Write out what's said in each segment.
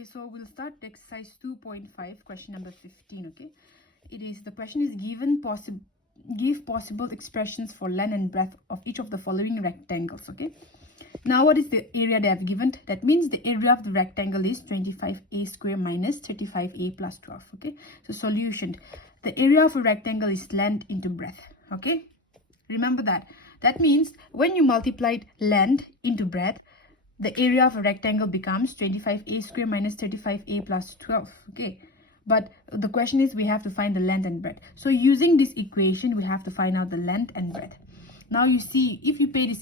Okay, so we'll start exercise 2.5, question number 15. Okay, the question is give possible expressions for length and breadth of each of the following rectangles. Okay, now what is the area they have given? That means the area of the rectangle is 25a square minus 35a plus 12. Okay, so solution, the area of a rectangle is length into breadth. Okay, remember that. That means when you multiplied length into breadth, the area of a rectangle becomes 25a square minus 35a plus 12. Okay, but the question is we have to find the length and breadth. So using this equation, we have to find out the length and breadth. Now you see, if you pay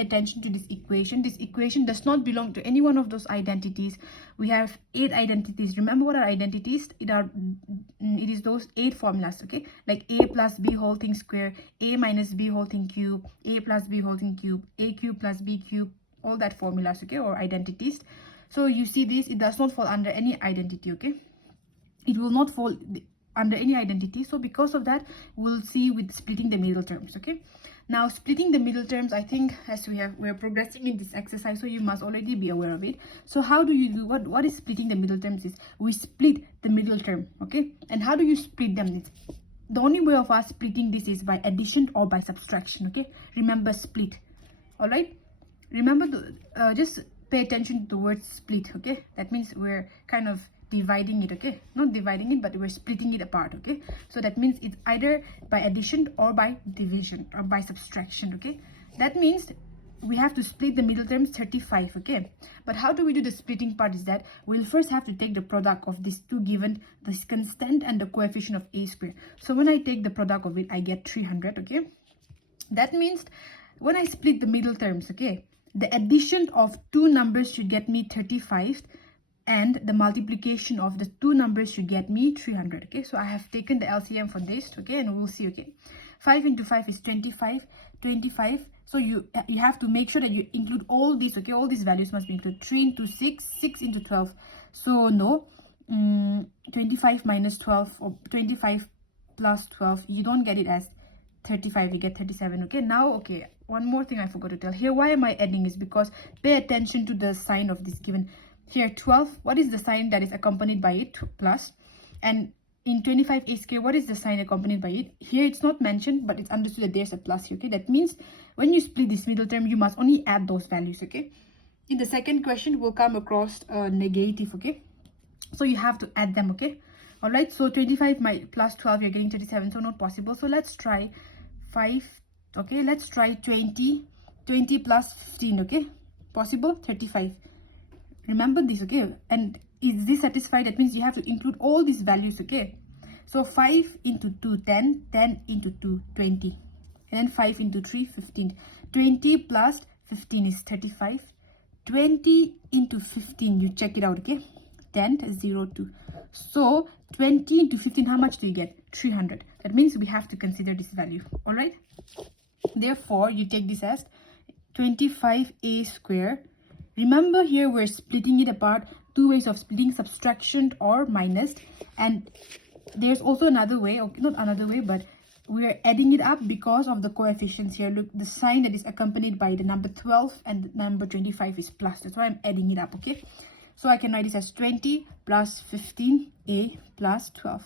attention to this equation does not belong to any one of those identities. We have 8 identities. Remember what are identities? It is those 8 formulas. Okay, like a plus b whole thing square, a minus b whole thing cube, a plus b whole thing cube, a cube plus b cube, all that formulas. Okay, or identities. So you see this, it does not fall under any identity. Okay, it will not fall under any identity. So because of that, we'll see with splitting the middle terms. Okay, now splitting the middle terms, I think as we're progressing in this exercise, so you must already be aware of it. So how do you do what is splitting the middle terms? Is we split the middle term. Okay, and how do you split them? The only way of us splitting this is by addition or by subtraction. Okay, remember split. All right, remember to just pay attention to the word split. Okay, that means we're kind of dividing it. Okay, not dividing it, but we're splitting it apart. Okay, so that means it's either by addition or by division or by subtraction. Okay, that means we have to split the middle terms 35. Okay, but how do we do the splitting part? Is that we'll first have to take the product of these two given, this constant and the coefficient of a square. So when I take the product of it, I get 300. Okay, that means when I split the middle terms, okay, the addition of two numbers should get me 35 and the multiplication of the two numbers should get me 300. Okay, so I have taken the LCM for this. Okay, and we'll see. Okay, 5 into 5 is 25. So you have to make sure that you include all these. Okay, all these values must be included. 3 into 6, 6 into 12. So no, 25 minus 12 or 25 plus 12, you don't get it as 35, you get 37. Okay, now, okay, one more thing I forgot to tell here. Why am I adding? Is because pay attention to the sign of this given here. 12, what is the sign that is accompanied by it? Plus. And in 25a square, what is the sign accompanied by it? Here it's not mentioned, but it's understood that there's a plus. Okay, that means when you split this middle term, you must only add those values. Okay, in the second question we'll come across negative. Okay, so you have to add them. Okay, all right, so 25 plus 12, you're getting 37, so not possible. So let's try 5. Okay, let's try 20 plus 15. Okay, possible. 35. Remember this. Okay, and is this satisfied? That means you have to include all these values. Okay, so 5 into 2, 10, 10 into 2, 20, and then 5 into 3, 15. 20 plus 15 is 35. 20 into 15, you check it out. Okay, 10, 0, 2. So 20 into 15, how much do you get? 300. That means we have to consider this value. All right, therefore you take this as 25a square. Remember here we're splitting it apart. Two ways of splitting: subtraction or minus. And there's also another way, okay, not another way, but we're adding it up because of the coefficients here. Look, the sign that is accompanied by the number 12 and the number 25 is plus. That's why I'm adding it up. Okay, so I can write this as 20 plus 15a plus 12.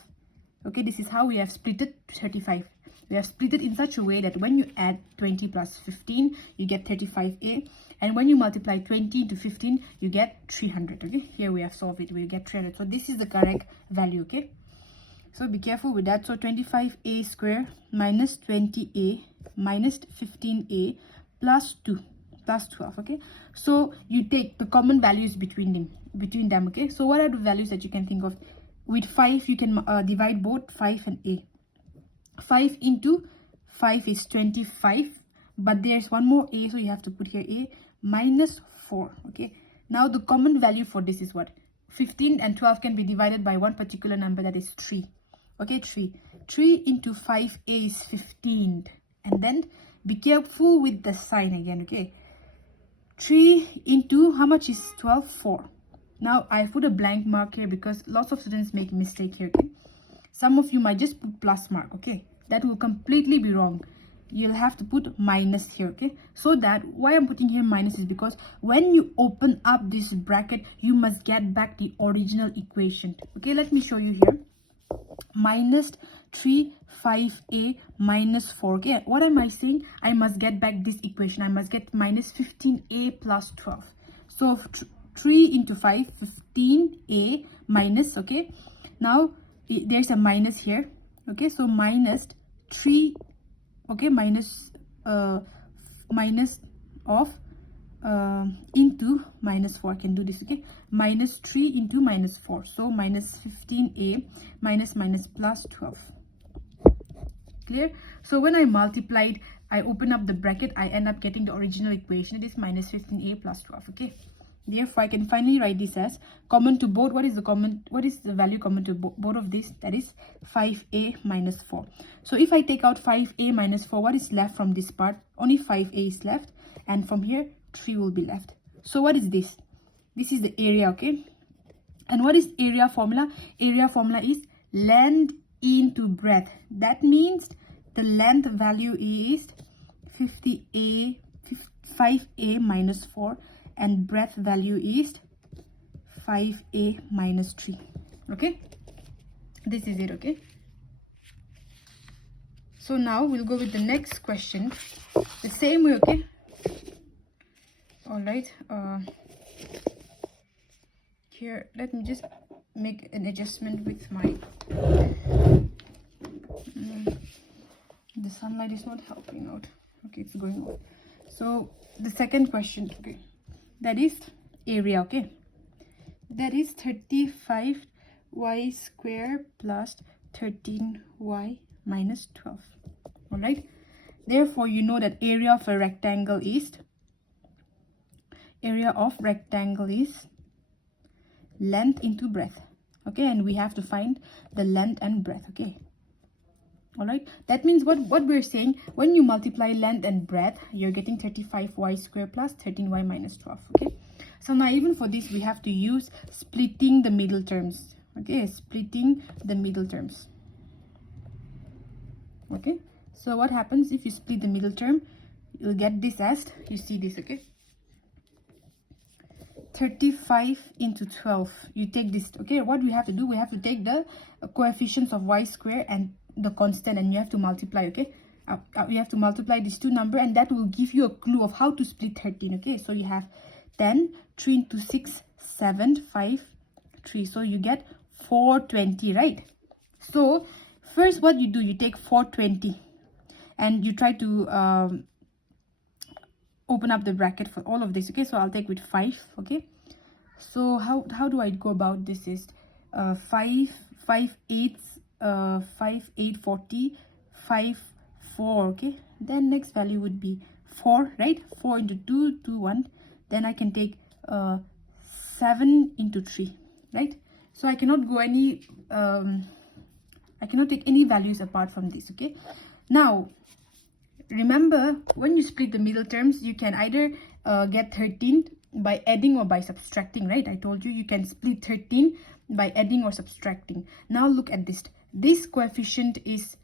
Okay, this is how we have split it 35. We have split it in such a way that when you add 20 plus 15, you get 35a. And when you multiply 20 into 15, you get 300. Okay, here we have solved it. We get 300. So this is the correct value. Okay, so be careful with that. So 25a square minus 20a minus 15a plus 2 plus 12. Okay, so you take the common values between them. Okay, so what are the values that you can think of? With 5, you can divide both 5 and a. 5 into 5 is 25, but there's one more a, so you have to put here a minus 4. Okay, now the common value for this is what? 15 and 12 can be divided by one particular number, that is 3. Okay, 3 into 5a is 15, and then be careful with the sign again. Okay, 3 into how much is 12? 4. Now I put a blank mark here because lots of students make mistake here. Okay, some of you might just put plus mark. Okay, that will completely be wrong. you'll have to put minus here, okay? So that why I'm putting here minus is because when you open up this bracket, you must get back the original equation. Okay, let me show you here. Minus 3 5a minus 4. Okay, what am I saying? I must get back this equation. I must get minus 15a plus 12. So 3 into 5, 15a minus, okay? Now there's a minus here. Okay, so minus 3, okay, minus of into minus 4. I can do this, okay? Minus 3 into minus 4. So minus 15a minus plus 12. Clear? So when I multiplied, I open up the bracket, I end up getting the original equation. It is minus 15a plus 12, okay? Therefore, I can finally write this as common to both. What is the value common to both of these? That is 5a minus 4. So if I take out 5a minus 4, what is left from this part? Only 5a is left, and from here 3 will be left. So what is this? This is the area, okay? And what is area formula? Area formula is length into breadth. That means the length value is 5a minus 4, and breadth value is 5a minus 3. Okay, this is it. Okay, so now we'll go with the next question the same way. Okay, all right, here let me just make an adjustment with my the sunlight is not helping out. Okay, it's going on. So the second question, okay, that is area. Okay, that is 35y square plus 13y minus 12. All right, therefore you know that area of a rectangle is length into breadth. Okay, and we have to find the length and breadth. Okay, all right, that means what we're saying, when you multiply length and breadth, you're getting 35y square plus 13y minus 12. Okay, so now even for this we have to use splitting the middle terms. Okay, splitting the middle terms. Okay, so what happens if you split the middle term? You'll get this as, you see this, okay, 35 into 12. You take this. Okay, what we have to do, we have to take the coefficients of y square and the constant, and you have to multiply. Okay, you have to multiply these two numbers, and that will give you a clue of how to split 13. Okay, so you have 10, 3 into 6, 7, 5, 3. So you get 420, right? So first what you do, you take 420 and you try to open up the bracket for all of this. Okay, so I'll take with 5. Okay, so how do I go about this? Is 5 8 40, 5 4. Okay, then next value would be 4, right? 4 into 2, 2 1. Then I can take 7 into 3, right? So I cannot go any I cannot take any values apart from this. Okay, now remember, when you split the middle terms, you can either get 13 by adding or by subtracting, right? I told you can split 13 by adding or subtracting. Now look at this. This coefficient is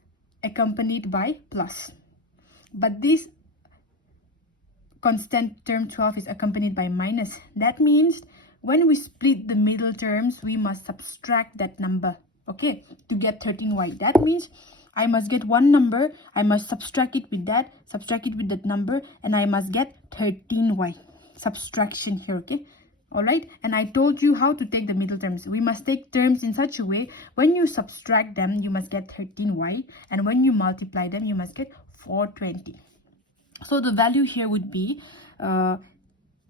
accompanied by plus, but this constant term 12 is accompanied by minus. That means when we split the middle terms, we must subtract that number, okay, to get 13y. That means I must get one number, I must subtract it with that number, and I must get 13y. Subtraction here, okay? All right, and I told you how to take the middle terms. We must take terms in such a way, when you subtract them, you must get 13y, and when you multiply them, you must get 420. So the value here would be,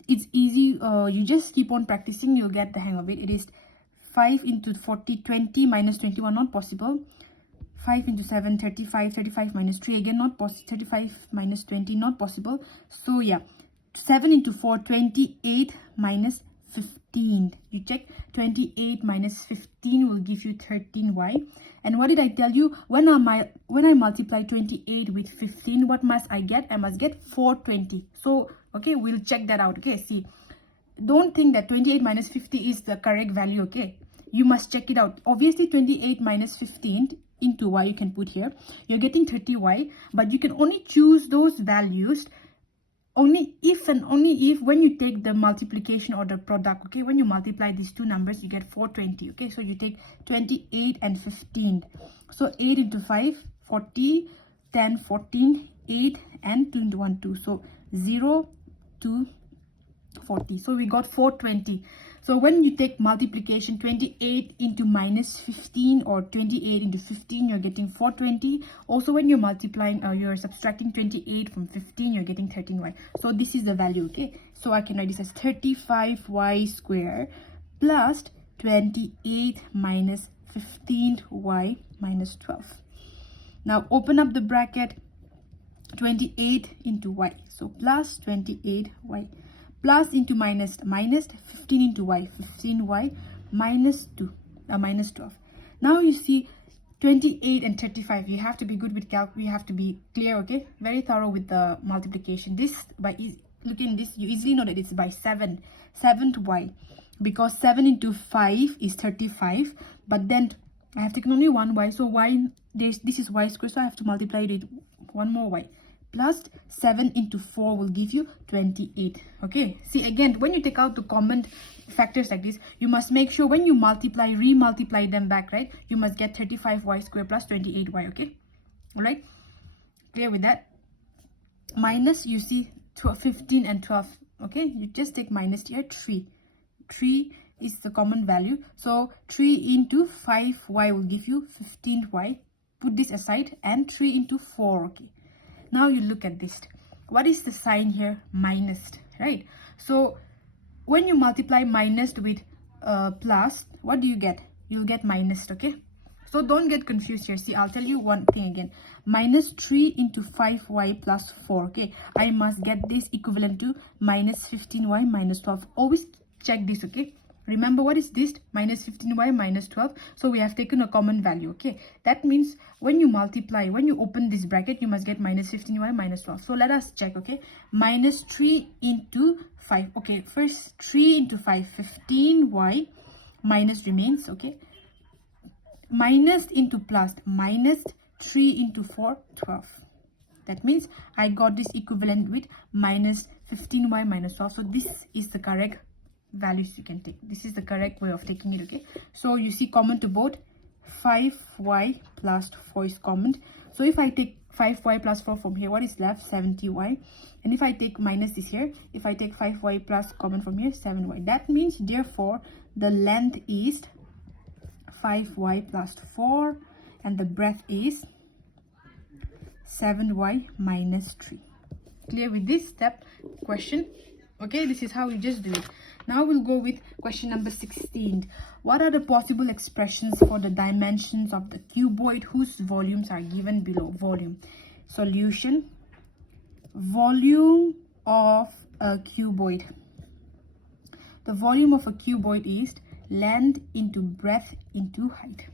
it's easy, you just keep on practicing, you'll get the hang of it. It is 5 into 40, 20 minus 21, not possible. 5 into 7, 35, 35 minus 3, again not possible. 35 minus 20, not possible. So yeah, 7 into 4, 28 minus 15. You check, 28 minus 15 will give you 13y. And what did I tell you? When I multiply 28 with 15, what must I get? I must get 420. So okay, we'll check that out. Okay, see, don't think that 28 minus 50 is the correct value. Okay, you must check it out. Obviously 28 minus 15 into y you can put here. You're getting 30y, but you can only choose those values only if and only if when you take the multiplication or the product. Okay, when you multiply these two numbers you get 420. Okay, so you take 28 and 15. So 8 into 5, 40, 10, 14, 8 and 2 into 1, 2. So 0 to 40. So we got 420. So when you take multiplication, 28 into minus 15 or 28 into 15, you're getting 420. Also when you're multiplying, you're subtracting 28 from 15, you're getting 13y. So this is the value. Okay, so I can write this as 35y square plus 28 minus 15y minus 12. Now open up the bracket, 28 into y, so plus 28y, plus into minus, minus 15 into y, 15y minus 2, minus 12. Now you see 28 and 35, you have to be good with calc, you have to be clear, okay, very thorough with the multiplication. This, by looking at this, you easily know that it's by 7th y, because 7 into 5 is 35, but then I have taken only one y, so y, this is y square, so I have to multiply it with one more y, plus 7 into 4 will give you 28. Okay, see again, when you take out the common factors like this, you must make sure when you multiply, re-multiply them back, right? You must get 35y square plus 28y. Okay, all right, clear with that? Minus, you see 15 and 12. Okay, you just take minus here, 3 is the common value, so 3 into 5y will give you 15y. Put this aside, and 3 into 4. Okay, now you look at this. What is the sign here? Minus, right? So when you multiply minus with plus, what do you get? You'll get minus. Okay, so don't get confused here. See, I'll tell you one thing again. Minus 3 into 5y plus 4. Okay, I must get this equivalent to minus 15y minus 12. Always check this. Okay, remember what is this? Minus 15y minus 12. So we have taken a common value. Okay, that means when you multiply, when you open this bracket, you must get minus 15y minus 12. So let us check. Okay, minus 3 into 5. Okay, first 3 into 5, 15y minus remains. Okay, minus into plus, minus 3 into 4, 12. That means I got this equivalent with minus 15y minus 12. So this is the correct values you can take. This is the correct way of taking it. Okay, so you see common to both, 5y plus 4 is common. So if I take 5y plus 4 from here, what is left? 70y. And if I take minus this here, if I take 5y plus common from here, 7y. That means therefore the length is 5y plus 4 and the breadth is 7y minus 3. Clear with this step question? Okay, this is how you just do it. Now we'll go with question number 16. What are the possible expressions for the dimensions of the cuboid whose volumes are given below? Volume. Solution. Volume of a cuboid. The volume of a cuboid is length into breadth into height.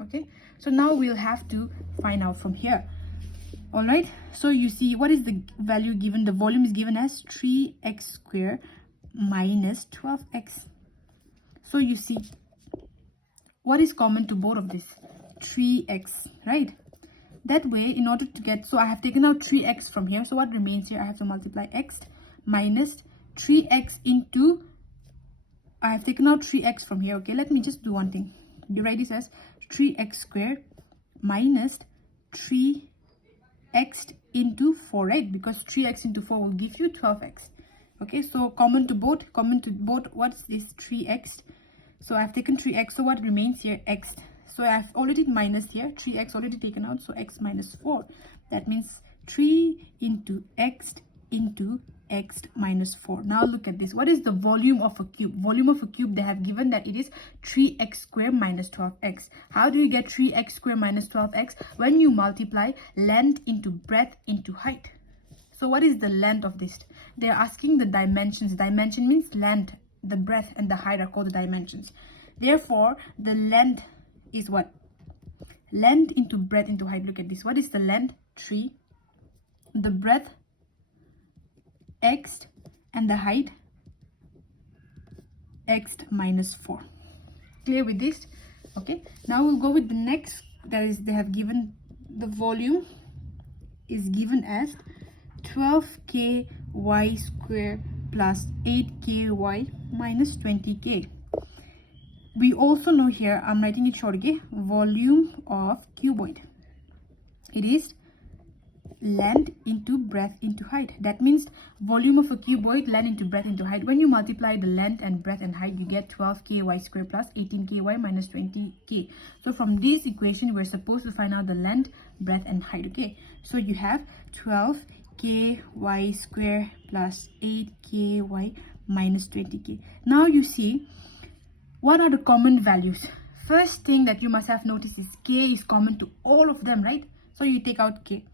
Okay, so now we'll have to find out from here. All right, so you see what is the value given? The volume is given as 3x square minus 12x. So you see what is common to both of this? 3x, right? That way, in order to get, so I have taken out 3x from here, so what remains here? I have to multiply x minus 3x into, I have taken out 3x from here. Okay, let me just do one thing. You write this as 3x squared minus 3x into 4, right? Because 3x into 4 will give you 12x. Okay, so common to both, what's this? 3x. So I've taken 3x, so what remains here? X. So I've already minus here, 3x already taken out, so x minus 4. That means 3 into x minus 4. Now look at this. What is the volume of a cube? Volume of a cube, they have given that it is 3x squared minus 12x. How do you get 3x squared minus 12x? When you multiply length into breadth into height. So what is the length of this? They're asking the dimensions. Dimension means length. The breadth and the height are called the dimensions. Therefore, the length is what? Length into breadth into height. Look at this. What is the length? 3. The breadth, x, and the height, x minus 4. Clear with this? Okay. Now we'll go with the next that is, they have given the volume is given as 12k y square plus 8k y minus 20k. We also know here, I'm writing it short, okay, volume of cuboid. It is length into breadth into height. That means volume of a cuboid, length into breadth into height. When you multiply the length and breadth and height, you get 12k y square plus 18k y minus 20k. So from this equation, we're supposed to find out the length, breadth and height, okay? So you have 12k y square plus 8k y minus 20k. Now you see, what are the common values? First thing that you must have noticed is k is common to all of them, right? So you take out k.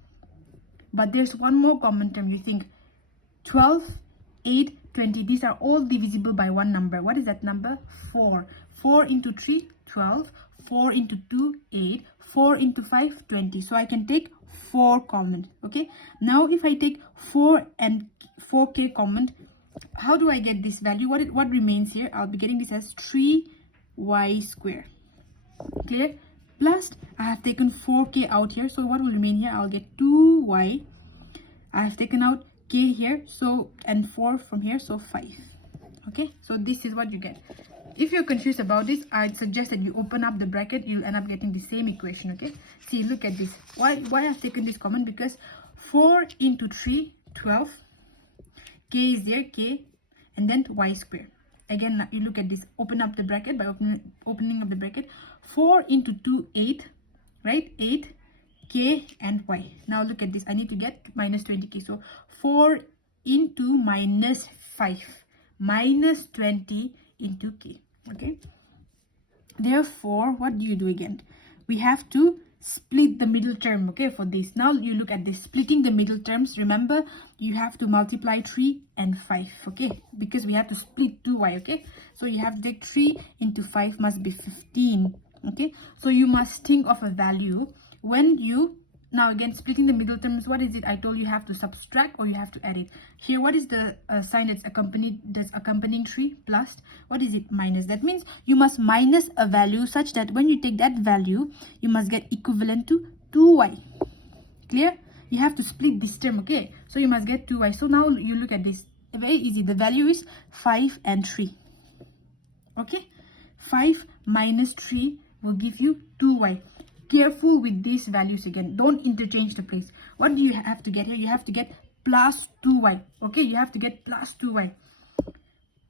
But there's one more common term. You think 12, 8, 20. These are all divisible by one number. What is that number? 4. 4 into 3, 12. 4 into 2, 8. 4 into 5, 20. So I can take 4 common. Okay. Now if I take 4 and 4k common, how do I get this value? What remains here? I'll be getting this as 3y square. Clear? Plus, I have taken 4k out here. So what will remain here? I'll get 2y. I have taken out k here. So, and 4 from here. So 5. Okay. So this is what you get. If you're confused about this, I'd suggest that you open up the bracket. You'll end up getting the same equation. Okay. See, look at this. Why I've taken this common? Because 4 into 3, 12. K is there, k, and then y square. Again, you look at this, open up the bracket by opening up the bracket. 4 into 2, 8, right? 8, k and y. Now look at this, I need to get minus 20k. So 4 into minus 5, minus 20 into k, okay? Therefore, what do you do again? We have to split the middle term, okay, for this. Now you look at this, splitting the middle terms. Remember, you have to multiply 3 and 5, okay, because we have to split 2y, okay? So you have to take 3 into 5 must be 15, okay? So you must think of a value when you, now again, splitting the middle terms. What is it? I told you have to subtract or you have to add it. Here, what is the sign that's accompanying 3? Plus. What is it? Minus. That means you must minus a value such that when you take that value, you must get equivalent to 2y. Clear? You have to split this term, okay? So you must get 2y. So now you look at this. Very easy. The value is 5 and 3. Okay? 5 minus 3 will give you 2y. Careful with these values again. Don't interchange the place. What do you have to get here? You have to get plus 2y. Okay, you have to get plus 2y.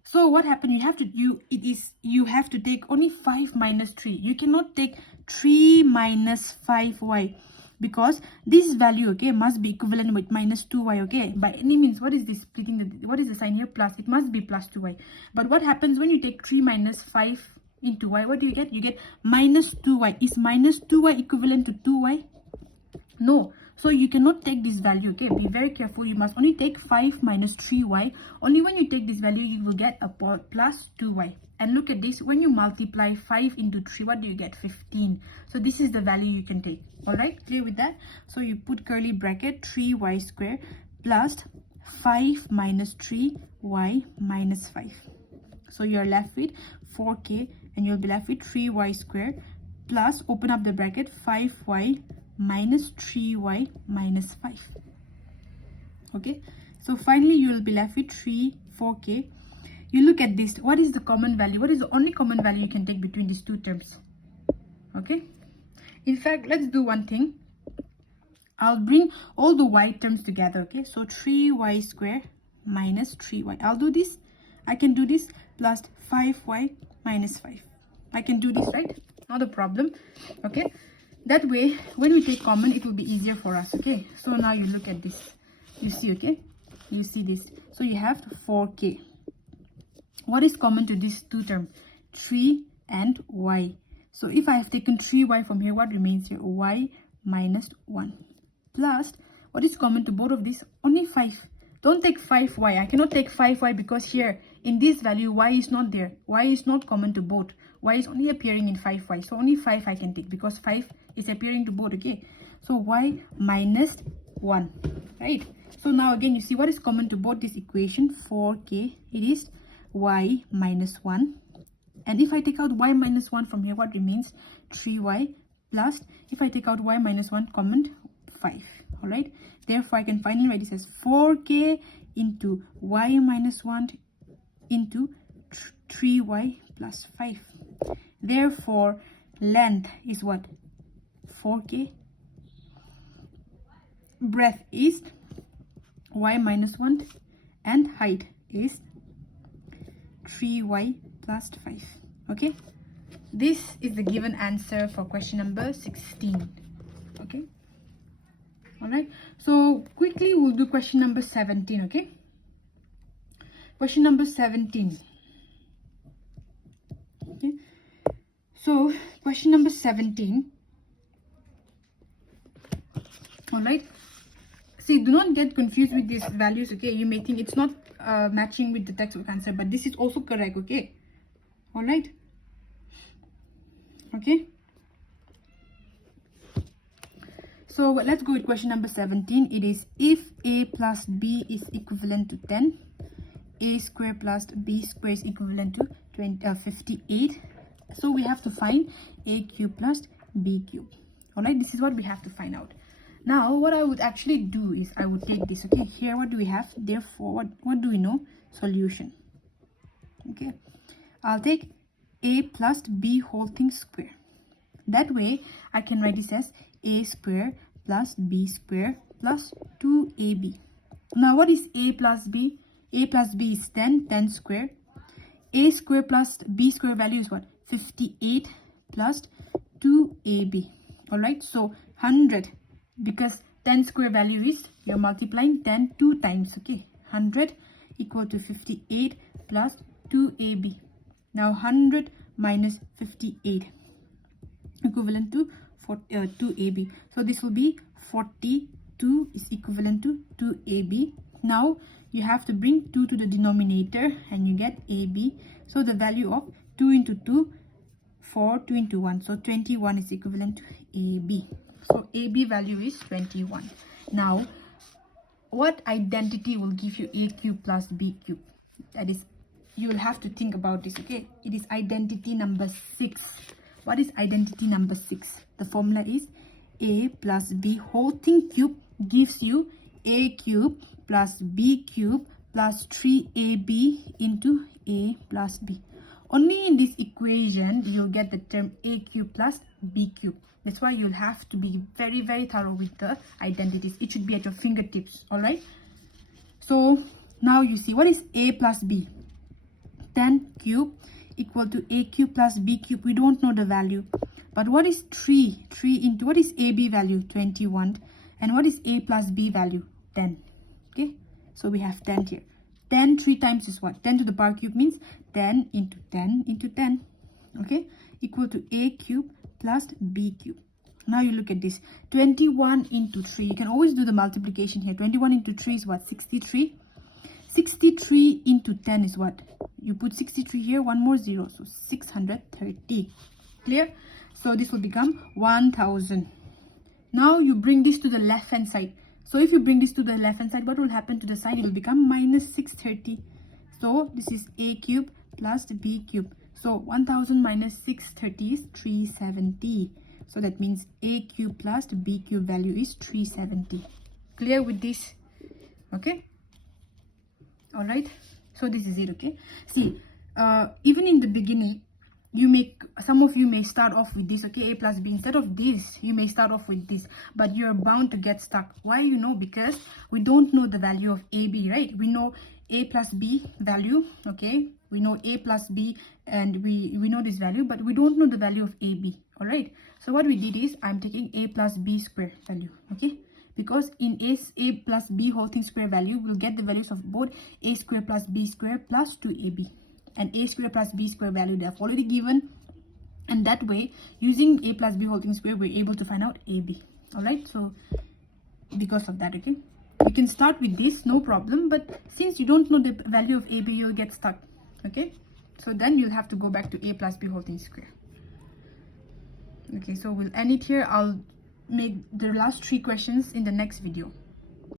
So what happened? You have to take only 5 minus 3. You cannot take 3 minus 5y because this value, okay, must be equivalent with minus 2y, okay? By any means, what is this splitting? What is the sign here? Plus. It must be plus 2y. But what happens when you take 3 minus 5 into y? What do you get? You get minus 2y. Is minus 2y equivalent to 2y? No. So you cannot take this value, okay? Be very careful. You must only take 5 minus 3y. Only when you take this value, you will get a plus 2y. And look at this. When you multiply 5 into 3, what do you get? 15. So this is the value you can take. Alright? Clear with that? So you put curly bracket 3y square plus 5 minus 3y minus 5. So you're left with 4k and you'll be left with 3y square plus, open up the bracket, 5y minus 3y minus 5. Okay, so finally you will be left with 4k. You look at this. What is the common value? What is the only common value you can take between these two terms? Okay, in fact, let's do one thing. I'll bring all the y terms together. Okay, so 3y square minus 3y. I'll do this. I can do this plus 5y minus 5. I can do this, right? Not a problem. Okay, that way when we take common, it will be easier for us. Okay, so now you look at this. You see, okay, you see this. So you have 4k. What is common to these two terms? 3 and y. So if I have taken 3y from here, what remains here? Y minus 1 plus, what is common to both of these? Only 5. Don't take 5y. I cannot take 5y because here in this value y is not there. Y is not common to both. Y is only appearing in 5y. So only 5 I can take because 5 is appearing to both. Okay, so y minus 1, right? So now again, you see what is common to both this equation, 4k. It is y minus 1. And if I take out y minus 1 from here, what remains? 3y plus, if I take out y minus 1 common, 5. All right, therefore I can finally write this as 4k into y minus 1 into 3y plus 5. Therefore length is what? 4k, breadth is y minus 1, and height is 3y plus 5. Okay, this is the given answer for question number 16. Okay, all right, so quickly we'll do question number 17. Okay, question number 17. Okay, so question number 17. All right, see, do not get confused with these values. Okay, you may think it's not matching with the textbook answer, but this is also correct. Okay, all right, okay, so let's go with question number 17. It is, if a plus b is equivalent to 10, a square plus b square is equivalent to 58. So we have to find a cube plus b cube. All right, this is what we have to find out. Now what I would actually do is I would take this. Okay, here what do we have? Therefore what do we know? Solution. Okay, I'll take a plus b whole thing square. That way I can write this as a square plus b square plus 2ab. Now what is a plus b? A plus b is 10, 10 square. A square plus b square value is what? 58 plus 2ab. All right, so 100, because 10 square value is, you're multiplying 10 2 times. Okay, 100 equal to 58 plus 2ab. Now 100 minus 58 equivalent to 2ab. So this will be 42 is equivalent to 2ab. Now you have to bring 2 to the denominator and you get ab. So the value of 2 into 2, 4, 2 into 1. So 21 is equivalent to ab. So AB value is 21. Now, what identity will give you a cube plus b cube? That is, you will have to think about this. Okay, it is identity number 6. What is identity number 6? The formula is a plus b whole thing cube gives you a cube plus b cube plus 3ab into a plus b. Only in this equation you'll get the term a cube plus b cube. That's why you'll have to be very, very thorough with the identities. It should be at your fingertips. All right, so now you see, what is a plus b? 10 cube equal to a cube plus b cube. We don't know the value. But what is 3 into, what is ab value? 21. And what is a plus b value? 10. Okay, so we have 10 here. 10 3 times is what? 10 to the power cube means 10 into 10 into 10. Okay, equal to a cube plus b cube. Now you look at this, 21 into 3. You can always do the multiplication here. 21 into 3 is what? 63. 63 into 10 is what? You put 63 here, one more 0, so 630. Clear? So this will become 1000. Now you bring this to the left hand side. So if you bring this to the left hand side, what will happen to the side? It will become minus 630. So this is a cube plus b cube. So 1000 minus 630 is 370. So that means a cube plus b cube value is 370. Clear with this? Okay. All right. So this is it. Okay. See, even in the beginning, some of you may start off with this. Okay, a plus b. Instead of this, you may start off with this, but you're bound to get stuck. Why? Because we don't know the value of ab, right? We know a plus b value. Okay, we know a plus b, and we know this value, but we don't know the value of ab. All right, so what we did is, I'm taking a plus b square value. Okay, because in a plus b whole thing square value, we'll get the values of both a square plus b square plus 2ab, and a square plus b square value they have already given, and that way using a plus b whole thing square we're able to find out ab. All right, so because of that, okay, you can start with this, no problem, but since you don't know the value of ab, you'll get stuck. Okay, so then you'll have to go back to a plus b whole thing square. Okay, so we'll end it here. I'll make the last 3 questions in the next video.